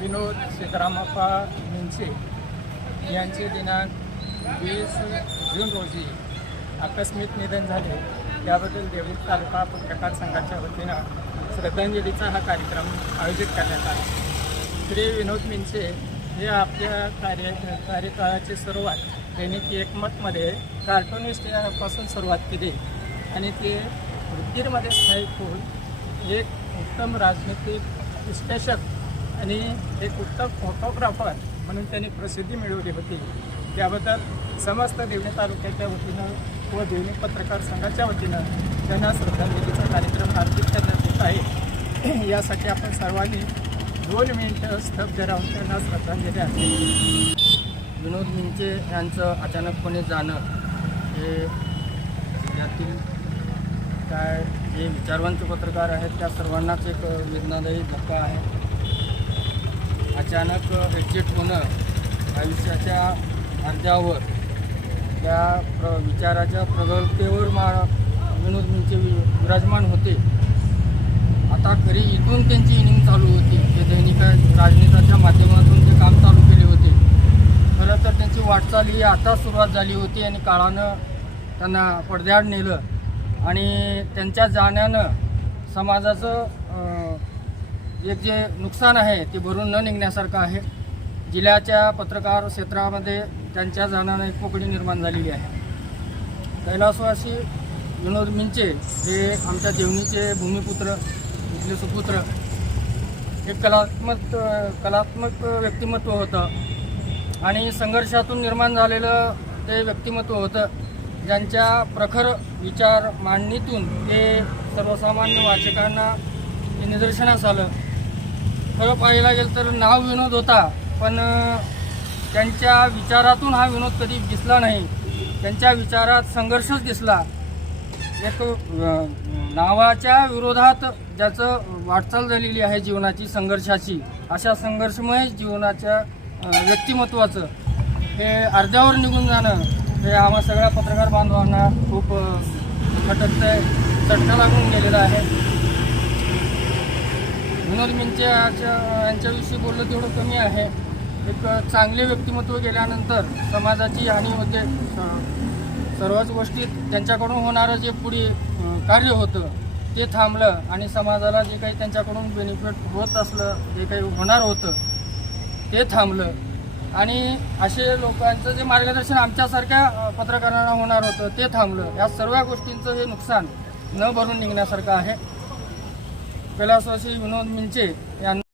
विनोद सीतारामप्पा मिंचे यांचे दिनांक वीस जून रोजी आकस्मिक निधन झाले. त्याबद्दल देऊळ तालुका पत्रकार संघाच्या वतीनं श्रद्धांजलीचा हा कार्यक्रम आयोजित करण्यात आला. श्री विनोद मिंचे हे आपल्या कार्य कार्यकाळाची सुरुवात दैनिक एकमतमध्ये कार्टुनिस्ट यापासून सुरुवात केली आणि ते वृत्तीमध्ये स्थायिक होऊन एक उत्तम राजनीतिक विश्लेषक आणि एक उत्तम फोटोग्राफर म्हणून त्यांनी प्रसिद्धी मिळवली होती. त्याबद्दल समस्त देवणी तालुक्याच्या वतीनं व देवणी पत्रकार संघाच्या वतीनं त्यांना श्रद्धांजलीचा कार्यक्रम आयोजित करण्यात येत आहे. यासाठी आपण सर्वांनी दोन मिनिटं स्तब्ध राहून त्यांना श्रद्धांजली अर्पण विनोद मिंचे यांचं अचानकपणे जाणं हे जिल्ह्यातील काय जे विचारवंत पत्रकार आहेत त्या सर्वांनाच एक वेदनादायी धक्का आहे. अचानक एक्झिट होणं आयुष्याच्या अर्ध्यावर त्या प्र विचाराच्या प्रगल्भतेवर मा विनोद मुंचे वि- विराजमान होते. आता खरी इथून त्यांची इनिंग चालू होती. ते दैनिक राजनीताच्या माध्यमातून ते काम चालू केले होते. खरं तर त्यांची वाटचाल ही आता सुरुवात झाली होती आणि काळानं त्यांना पडद्याआड नेलं. आणि त्यांच्या जाण्यानं समाजाचं एक जे नुकसान आहे ते भरून न निघण्यासारखं आहे. जिल्ह्याच्या पत्रकार क्षेत्रामध्ये त्यांच्या जाण्यानं एक पोकळी निर्माण झालेली आहे. कैलासवासी विनोद मिंचे हे आमच्या देवणीचे भूमिपुत्र इथले सुपुत्र. एक कलात्मक कलात्मक व्यक्तिमत्व होतं. आणि संघर्षातून निर्माण झालेलं ते व्यक्तिमत्व होतं. ज्यांच्या प्रखर विचार मांडणीतून ते सर्वसामान्य वाचकांना ते निदर्शनास आलं. खरं पाहायला गेलं तर नाव विनोद होता पण त्यांच्या विचारातून हा विनोद कधी दिसला नाही. त्यांच्या विचारात संघर्षच दिसला. एक नावाच्या विरोधात ज्याचं वाटचाल झालेली आहे जीवनाची संघर्षाची अशा संघर्षमय जीवनाच्या व्यक्तिमत्वाचं हे अर्ध्यावर निघून जाणं हे आम्हा सगळ्या पत्रकार बांधवांना खूप अ, आहे चटका लागून गेलेलं आहे. विनोद मिंचे आज यांच्याविषयी बोललं तेवढं कमी आहे. एक चांगले व्यक्तिमत्व गेल्यानंतर समाजाची हानी होते स- सर्वच गोष्टीत त्यांच्याकडून होणारं जे पुढे कार्य होतं ते थांबलं आणि समाजाला जे काही त्यांच्याकडून बेनिफिट होत असलं जे काही होणार होतं ते थांबलं. आणि असे लोकांचं जे मार्गदर्शन आमच्यासारख्या पत्रकारांना होणार होतं ते थांबलं. या सर्व गोष्टींचं हे नुकसान न भरून निघण्यासारखं आहे. कैलासवासी विनोद मिंचे यांना